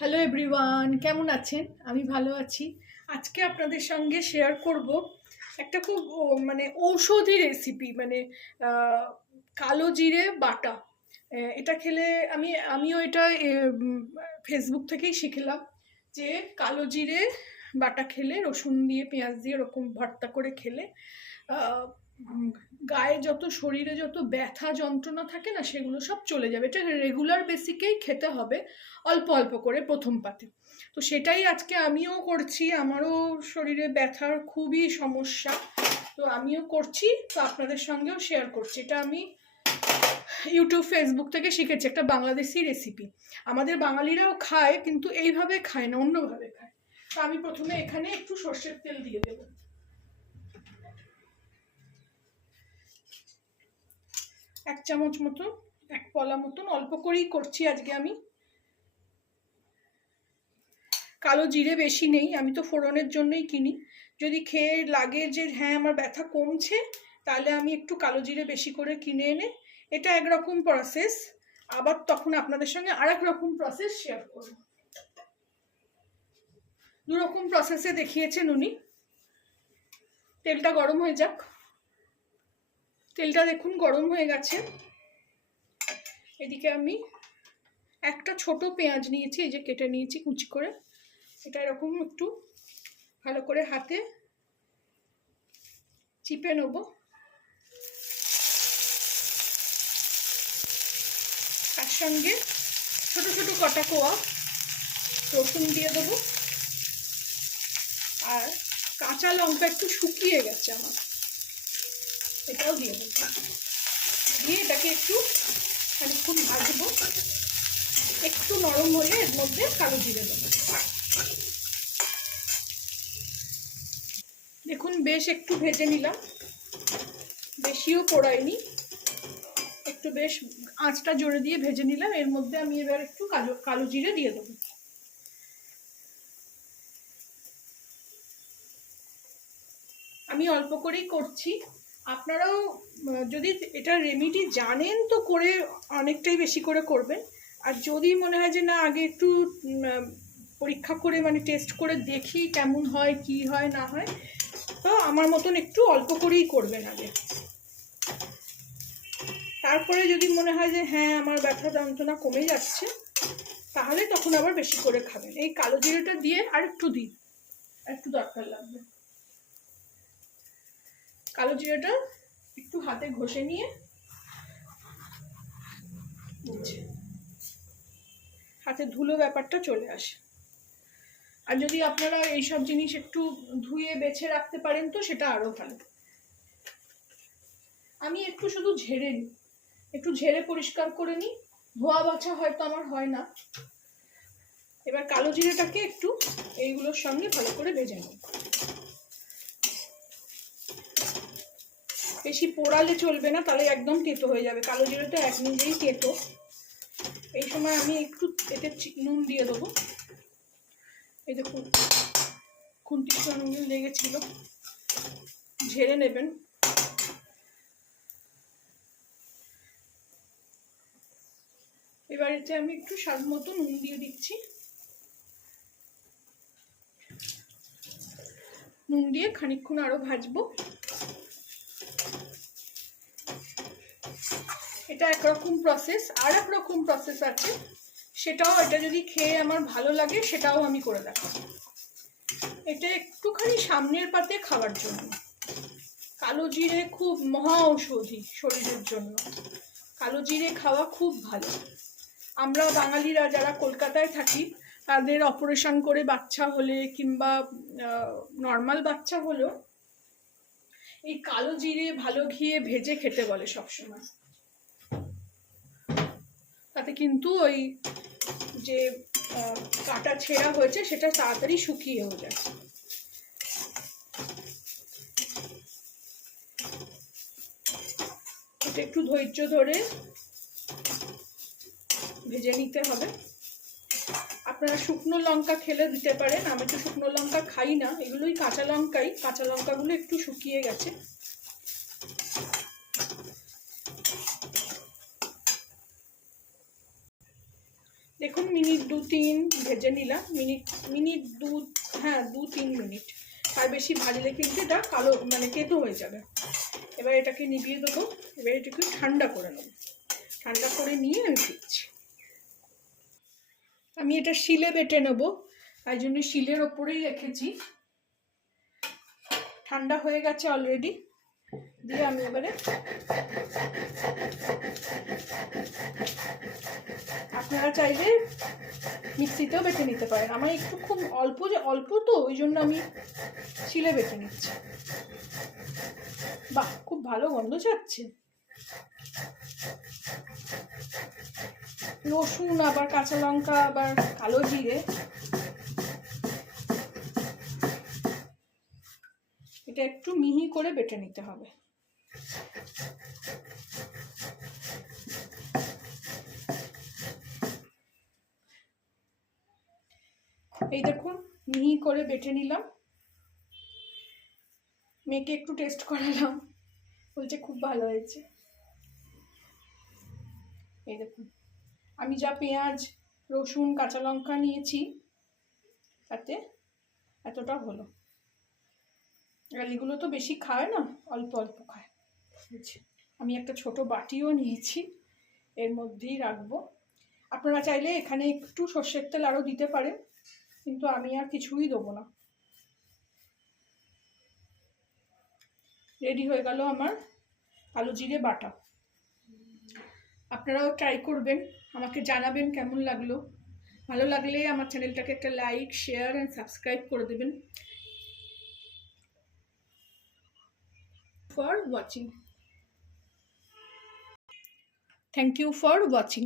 Hello everyone, কেমন আছেন? আমি ভালো আছি। আজকে আপনাদের সঙ্গে শেয়ার করব একটা খুব ঔষধি রেসিপি, কালো জিরে বাটা। এটা খেলে আমিও এটা ফেসবুক থেকেই শিখলাম যে কালো জিরে বাটা খেলে, রসুন দিয়ে পেঁয়াজ দিয়ে এরকম ভর্তা করে খেলে আহ, উম, গায়ে যত, শরীরে যত ব্যথা যন্ত্রণা থাকে না, সেগুলো সব চলে যাবে। এটা রেগুলার বেসিকেই খেতে হবে, অল্প অল্প করে প্রথম পাতে। তো সেটাই আজকে আমিও করছি। আমারও শরীরে ব্যথার খুবই সমস্যা, তো আমিও করছি। তো আপনাদের সঙ্গেও শেয়ার করছি। এটা আমি ইউটিউব, ফেসবুক থেকে শিখেছি, একটা বাংলাদেশি রেসিপি। আমাদের বাঙালিরাও খায়, কিন্তু এইভাবে খায় না, অন্যভাবে খায়। তো আমি প্রথমে এখানে একটু সর্ষের তেল দিয়ে দেবো, 1 চামচ মতন, 1 পলা মতন। অল্প করেই করছি আজকে আমি। কালো জিরে বেশি নেই, আমি তো ফোড়নের জন্যই কিনি। যদি খেয়ে লাগে যে হ্যাঁ আমার ব্যথা কমছে, তাহলে আমি একটু কালো জিরে বেশি করে কিনে এনে, এটা একরকম প্রসেস। আবার তখন আপনাদের সঙ্গে আর এক রকম প্রসেস শেয়ার করব। দুরকম প্রসেসে দেখিয়েছেন উনি। তেলটা গরম হয়ে যাক। তেলটা দেখুন গরম হয়ে গেছে। এদিকে আমি একটা ছোট পেঁয়াজ নিয়েছি, এই যে কেটে নিয়েছি কুচি করে। এটা এরকম একটু ভালো করে হাতে চিপে নেব। তার সঙ্গে ছোট ছোট কটা কোয়া রসুন দিয়ে দেবো। আর কাঁচা লঙ্কা একটু শুকিয়ে গেছে আমার, এটাও দিয়ে দেবো। দিয়ে এটাকে একটু খানিকক্ষণ ভাজবো। একটু নরম হলে এর মধ্যে কালো জিরে দেবো। দেখুন বেশ একটু ভেজে নিলাম, বেশিও পোড়াইনি, একটু বেশ আঁচটা জোরে দিয়ে ভেজে নিলাম। এর মধ্যে আমি এবার একটু কালো জিরে দিয়ে দেবো। আমি অল্প করেই করছি, আপনারাও যদি এটা রেমেডি জানেন তো করে অনেকটাই বেশি করে করবেন। আর যদি মনে হয় যে না, আগে একটু পরীক্ষা করে, টেস্ট করে দেখি কেমন হয়, কি হয় না হয়, তো আমার মতন একটু অল্প করেই করবেন আগে। তারপরে যদি মনে হয় যে হ্যাঁ আমার ব্যথা যন্ত্রণা কমে যাচ্ছে, তাহলে তখন আবার বেশি করে খাবেন। এই কালো জিরেটা দিয়ে আর একটু দিন, একটু দরকার লাগবে। কালো জিরেটা একটু হাতে ঘষে নিয়ে হাতে ধুলো ব্যাপারটা চলে আসে। আর যদি আপনারা এইসব জিনিস একটু ধুয়ে বেছে রাখতে পারেন তো সেটা আরো ভালো। আমি একটু শুধু ঝেড়ে নিই, একটু ঝেড়ে পরিষ্কার করে নিই। ধোয়া বাছা হয়তো আমার হয় না। এবার কালো জিরেটাকে একটু এইগুলোর সঙ্গে ভালো করে ভেজে নিই। বেশি পোড়ালে চলবে না, তাহলে একদম তেতো হয়ে যাবে। কালো জিরেটা এক নিজেই তেতো। এই সময় আমি একটু এতে নুন দিয়ে দেবো। এই দেখুন খুন্তিটা নুন লেগেছিল, ঝেড়ে নেবেন। এবার এতে আমি একটু স্বাদ মতো নুন দিয়ে দিচ্ছি। নুন দিয়ে খানিকক্ষণ আরো ভাজবো। এটা একরকম প্রসেস। আর এক রকম প্রসেস আছে, সেটাও, এটা যদি খেয়ে আমার ভালো লাগে সেটাও আমি করে দেখাবো। এটা একটুখানি সামনের পাতে খাওয়ার জন্য। কালো জিরে খুব মহা ঔষধি শরীরের জন্য। কালো জিরে খাওয়া খুব ভালো। আমরা বাঙালিরা যারা কলকাতায় থাকি, তাদের অপারেশন করে বাচ্চা হলে কিংবা নর্মাল বাচ্চা হলেও এই কালো জিরে ভালো ঘিয়ে ভেজে খেতে বলে সবসময়। তাতে কিন্তু ওই যে কাটা ছেঁড়া হয়েছে সেটা তাড়াতাড়ি শুকিয়েও যায়। এটা একটু ধৈর্য ধরে ভেজে নিতে হবে। আপনারা শুকনো লঙ্কা খেলে দিতে পারেন, আমি তো শুকনো লঙ্কা খাই না, এগুলোই কাঁচা লঙ্কাই। কাঁচা লঙ্কাগুলো একটু শুকিয়ে গেছে। দেখুন মিনিট 2-3 ভেজে নিলাম, মিনিট 2-3 মিনিট। আর বেশি ভাজলে কিন্তু এটা কালো মানে তেতো হয়ে যাবে। এবার এটাকে নিভিয়ে দেবো। এবার এটাকে ঠান্ডা করে নেবো। ঠান্ডা করে নিয়ে আমি ফিরছি। আমি এটা শিলে বেটে নেবো, তাই জন্য শিলের ওপরেই রেখেছি। ঠান্ডা হয়ে গেছে অলরেডি। দিয়ে আমি এবারে আপনারা চাইলে মিক্সিতেও বেটে নিতে পারেন। আমার একটু খুব অল্প তো ওই জন্য আমি শিলে বেটে নিচ্ছি। বাহ, খুব ভালো গন্ধ ছাড়ছে। রসুন আবার কাঁচা লঙ্কা আবার কালো জিরে, এটা একটু মিহি করে বেটে নিতে হবে। এই দেখুন মিহি করে বেটে নিলাম। মেয়েকে একটু টেস্ট করালাম, বলছে খুব ভালো হয়েছে। এই দেখুন আমি যা পেঁয়াজ রসুন কাঁচা লঙ্কা নিয়েছি তাতে এতটা হলো। আর এগুলো তো বেশি খায় না, অল্প অল্প খায়। আমি একটা ছোট বাটিও নিয়েছি, এর মধ্যেই রাখবো। আপনারা চাইলে এখানে একটু সর্ষের তেল আরও দিতে পারেন, কিন্তু আমি আর কিছুই দেবো না। রেডি হয়ে গেল আমার কালো জিরে বাটা। আপনারাও ট্রাই করবেন, আমাকে জানাবেন কেমন লাগলো। ভালো লাগলে আমার চ্যানেলটাকে একটা লাইক শেয়ার অ্যান্ড সাবস্ক্রাইব করে দেবেন। For watching. Thank you for watching.